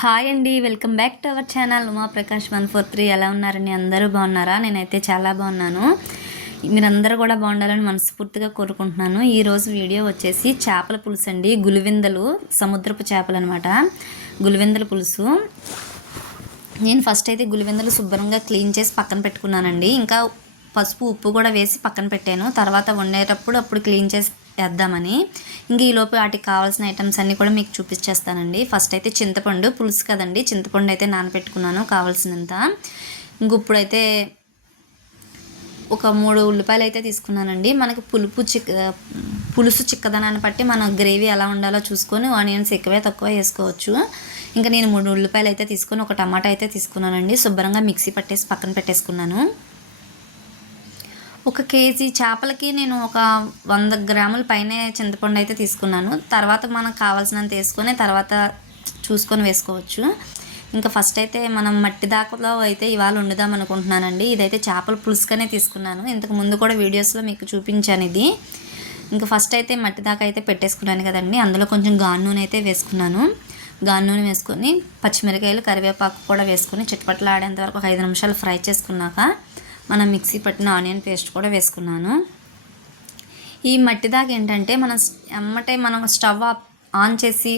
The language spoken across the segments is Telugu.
హాయ్ అండి, welcome back to our channel Uma Prakash 143. ఎలా ఉన్నారని అందరూ బాగున్నారా? నేనైతే చాలా బాగున్నాను. మీరందరూ కూడా బాగుండాలని మనస్ఫూర్తిగా కోరుకుంటున్నాను. ఈరోజు వీడియో వచ్చేసి చేపల పులుసు అండి. గులివిందలు, సముద్రపు చేపలు అనమాట. గులివిందల పులుసు. నేను ఫస్ట్ అయితే గులివిందలు శుభ్రంగా క్లీన్ చేసి పక్కన పెట్టుకున్నానండి. ఇంకా పసుపు ఉప్పు కూడా వేసి పక్కన పెట్టాను. తర్వాత వండేటప్పుడు అప్పుడు క్లీన్ చేసి వేద్దామని. ఇంక ఈలోపు వాటికి కావాల్సిన ఐటమ్స్ అన్నీ కూడా మీకు చూపించేస్తానండి. ఫస్ట్ అయితే చింతపండు పులుసు కదండి, చింతపండు అయితే నానబెట్టుకున్నాను కావాల్సినంత. ఇంక ఇప్పుడైతే ఒక 3 ఉల్లిపాయలు అయితే తీసుకున్నానండి. మనకి పులుసు చిక్కదనాన్ని బట్టి మన గ్రేవీ ఎలా ఉండాలో చూసుకొని ఆనియన్స్ ఎక్కువే తక్కువ వేసుకోవచ్చు. ఇంకా నేను 3 ఉల్లిపాయలు అయితే తీసుకొని ఒక టమాటా అయితే తీసుకున్నానండి. శుభ్రంగా మిక్సీ పట్టేసి పక్కన పెట్టేసుకున్నాను. 1 కేజీ చేపలకి నేను ఒక 100 గ్రాముల పైనే చింతపండు అయితే తీసుకున్నాను. తర్వాత మనకు కావాల్సినంత వేసుకొని తర్వాత చూసుకొని వేసుకోవచ్చు. ఇంకా ఫస్ట్ అయితే మనం మట్టి దాకలో అయితే ఇవాళ వండుదాం అనుకుంటున్నానండి. ఇదైతే చేపల పులుసుగానే తీసుకున్నాను. ఇంతకు ముందు కూడా వీడియోస్లో మీకు చూపించాను ఇది. ఇంకా ఫస్ట్ అయితే మట్టి దాకా అయితే పెట్టేసుకున్నాను కదండి. అందులో కొంచెం గాను నూనె అయితే వేసుకున్నాను. గాను నూనె వేసుకొని పచ్చిమిరకాయలు కరివేపాకు కూడా వేసుకొని చిటపట్లు ఆడేంత వరకు ఒక 5 నిమిషాలు ఫ్రై చేసుకున్నాక మనం మిక్సీ పట్టిన ఆనియన్ పేస్ట్ కూడా వేసుకున్నాను. ఈ మట్టి దాకా ఏంటంటే మనం స్టవ్ ఆన్ చేసి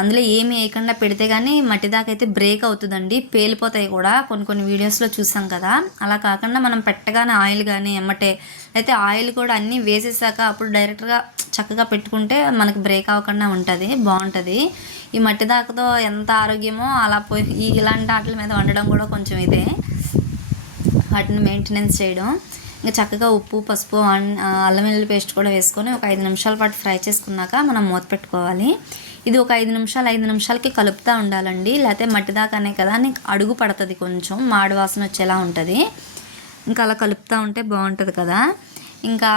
అందులో ఏమి వేయకుండా పెడితే కానీ మట్టి దాకా అయితే బ్రేక్ అవుతుందండి, పేలిపోతాయి కూడా. కొన్ని వీడియోస్లో చూసాం కదా. అలా కాకుండా మనం పెట్టగానే ఆయిల్ కానీ అయితే ఆయిల్ కూడా అన్నీ వేసేసాక అప్పుడు డైరెక్ట్గా చక్కగా పెట్టుకుంటే మనకి బ్రేక్ అవ్వకుండా ఉంటుంది, బాగుంటుంది. ఈ మట్టి దాకతో ఎంత ఆరోగ్యమో అలా పోయి ఇలాంటి వాటి మీద వండడం కూడా కొంచెం ఇదే, వాటిని మెయింటెనెన్స్ చేయడం. ఇంకా చక్కగా ఉప్పు పసుపు అల్లం వెల్లుల్లి పేస్ట్ కూడా వేసుకొని ఒక 5 నిమిషాల పాటు ఫ్రై చేసుకున్నాక మనం మూత పెట్టుకోవాలి. ఇది ఒక 5 నిమిషాలకి కలుపుతూ ఉండాలండి. లేకపోతే మట్టి దాకానే కదా నీకు అడుగు పడుతుంది, కొంచెం మాడు వాసన వచ్చేలా ఉంటుంది. ఇంకా అలా కలుపుతూ ఉంటే బాగుంటుంది కదా. ఇంకా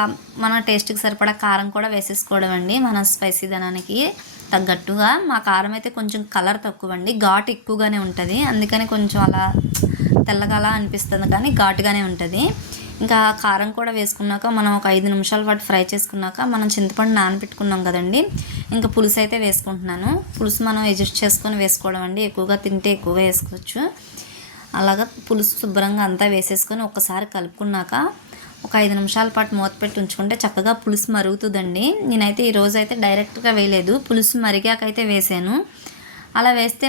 మన టేస్ట్కి సరిపడా కారం కూడా వేసేసుకోవడం అండి, మన స్పైసీ ధనానికి తగ్గట్టుగా. మా కారం అయితే కొంచెం కలర్ తక్కువ అండి, ఘాటు ఎక్కువగానే ఉంటుంది. అందుకని కొంచెం అలా తెల్లగా అనిపిస్తుంది కానీ ఘాటుగానే ఉంటుంది. ఇంకా కారం కూడా వేసుకున్నాక మనం ఒక 5 నిమిషాల పాటు ఫ్రై చేసుకున్నాక మనం చింతపండు నానబెట్టుకున్నాం కదండి. ఇంకా పులుసు అయితే వేసుకుంటున్నాను. పులుసు మనం అడ్జస్ట్ చేసుకొని వేసుకోవడం అండి. ఎక్కువగా తింటే ఎక్కువగా వేసుకోవచ్చు. అలాగా పులుసు శుభ్రంగా అంతా వేసేసుకొని ఒకసారి కలుపుకున్నాక ఒక 5 నిమిషాల పాటు మూత పెట్టి ఉంచుకుంటే చక్కగా పులుసు మరుగుతుందండి. నేనైతే ఈరోజు అయితే డైరెక్ట్గా వేయలేదు, పులుసు మరిగాకైతే వేసాను. అలా వేస్తే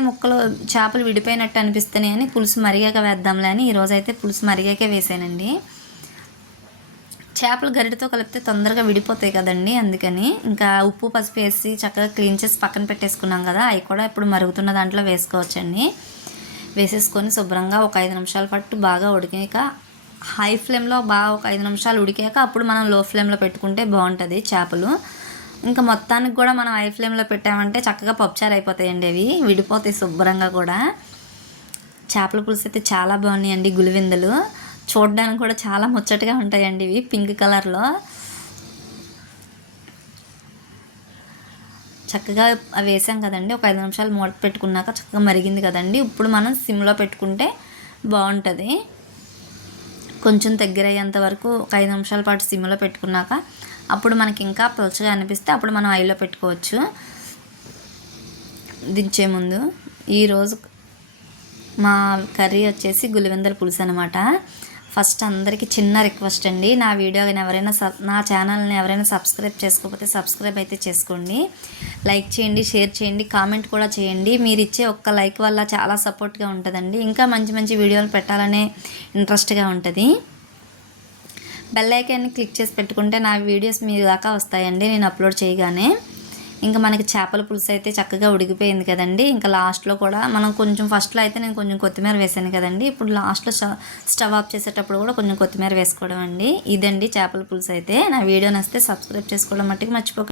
చేపలు విడిపోయినట్టు అనిపిస్తున్నాయి అని పులుసు మరిగాక వేద్దాంలే అని ఈరోజు అయితే పులుసు మరిగాకే వేసానండి. చేపలు గరిటతో కలిపితే తొందరగా విడిపోతాయి కదండి, అందుకని. ఇంకా ఉప్పు పసుపు వేసి చక్కగా క్లీన్ చేసి పక్కన పెట్టేసుకున్నాం కదా, అవి కూడా ఇప్పుడు మరుగుతున్న దాంట్లో వేసుకోవచ్చండి. వేసేసుకొని శుభ్రంగా ఒక 5 నిమిషాల పాటు బాగా ఉడికాక హై ఫ్లేమ్లో బాగా ఒక 5 నిమిషాలు ఉడికాక అప్పుడు మనం లో ఫ్లేమ్లో పెట్టుకుంటే బాగుంటుంది చేపలు. ఇంకా మొత్తానికి కూడా మనం హై ఫ్లేమ్లో పెట్టామంటే చక్కగా పప్పుచారు అయిపోతాయండి, అవి విడిపోతాయి శుభ్రంగా కూడా. చేపల పులుసు అయితే చాలా బాగున్నాయండి. గులివిందలు చూడడానికి కూడా చాలా ముచ్చటగా ఉంటాయండి. ఇవి పింక్ కలర్లో చక్కగా అవి వేసాం కదండి. ఒక 5 నిమిషాలు మూత పెట్టుకున్నాక చక్కగా మరిగింది కదండి. ఇప్పుడు మనం సిమ్లో పెట్టుకుంటే బాగుంటుంది. కొంచెం దగ్గర అయ్యేంత వరకు ఒక 5 నిమిషాల పాటు సిమ్లో పెట్టుకున్నాక అప్పుడు మనకి ఇంకా పలుచగా అనిపిస్తే అప్పుడు మనం ఆయిల్లో పెట్టుకోవచ్చు. దించే ముందు ఈరోజు మా కర్రీ వచ్చేసి గులివిందల పులుసు అనమాట. ఫస్ట్ అందరికీ చిన్న రిక్వెస్ట్ అండి, నా వీడియోని నా ఛానల్ని ఎవరైనా సబ్స్క్రైబ్ చేసుకోకపోతే సబ్స్క్రైబ్ అయితే చేసుకోండి. లైక్ చేయండి, షేర్ చేయండి, కామెంట్ కూడా చేయండి. మీరు ఇచ్చే ఒక్క లైక్ వల్ల చాలా సపోర్ట్గా ఉంటుందండి. ఇంకా మంచి వీడియోలు పెట్టాలనే ఇంట్రెస్ట్గా ఉంటుంది. బెల్ ఐకాన్ని క్లిక్ చేసి పెట్టుకుంటే నా వీడియోస్ మీ దాకా వస్తాయండి నేను అప్లోడ్ చేయగానే. ఇంకా మనకి చేపల పులుసు అయితే చక్కగా ఉడికిపోయింది కదండి. ఇంకా లాస్ట్లో కూడా మనం ఫస్ట్లో అయితే నేను కొంచెం కొత్తిమీర వేసాను కదండి. ఇప్పుడు లాస్ట్లో స్టవ్ ఆఫ్ చేసేటప్పుడు కూడా కొంచెం కొత్తిమీర వేసుకోవడం అండి. ఇదండి చేపల పులుసు అయితే. నా వీడియో నచ్చితే సబ్స్క్రైబ్ చేసుకోవడం మట్టుకు మర్చిపోకండి.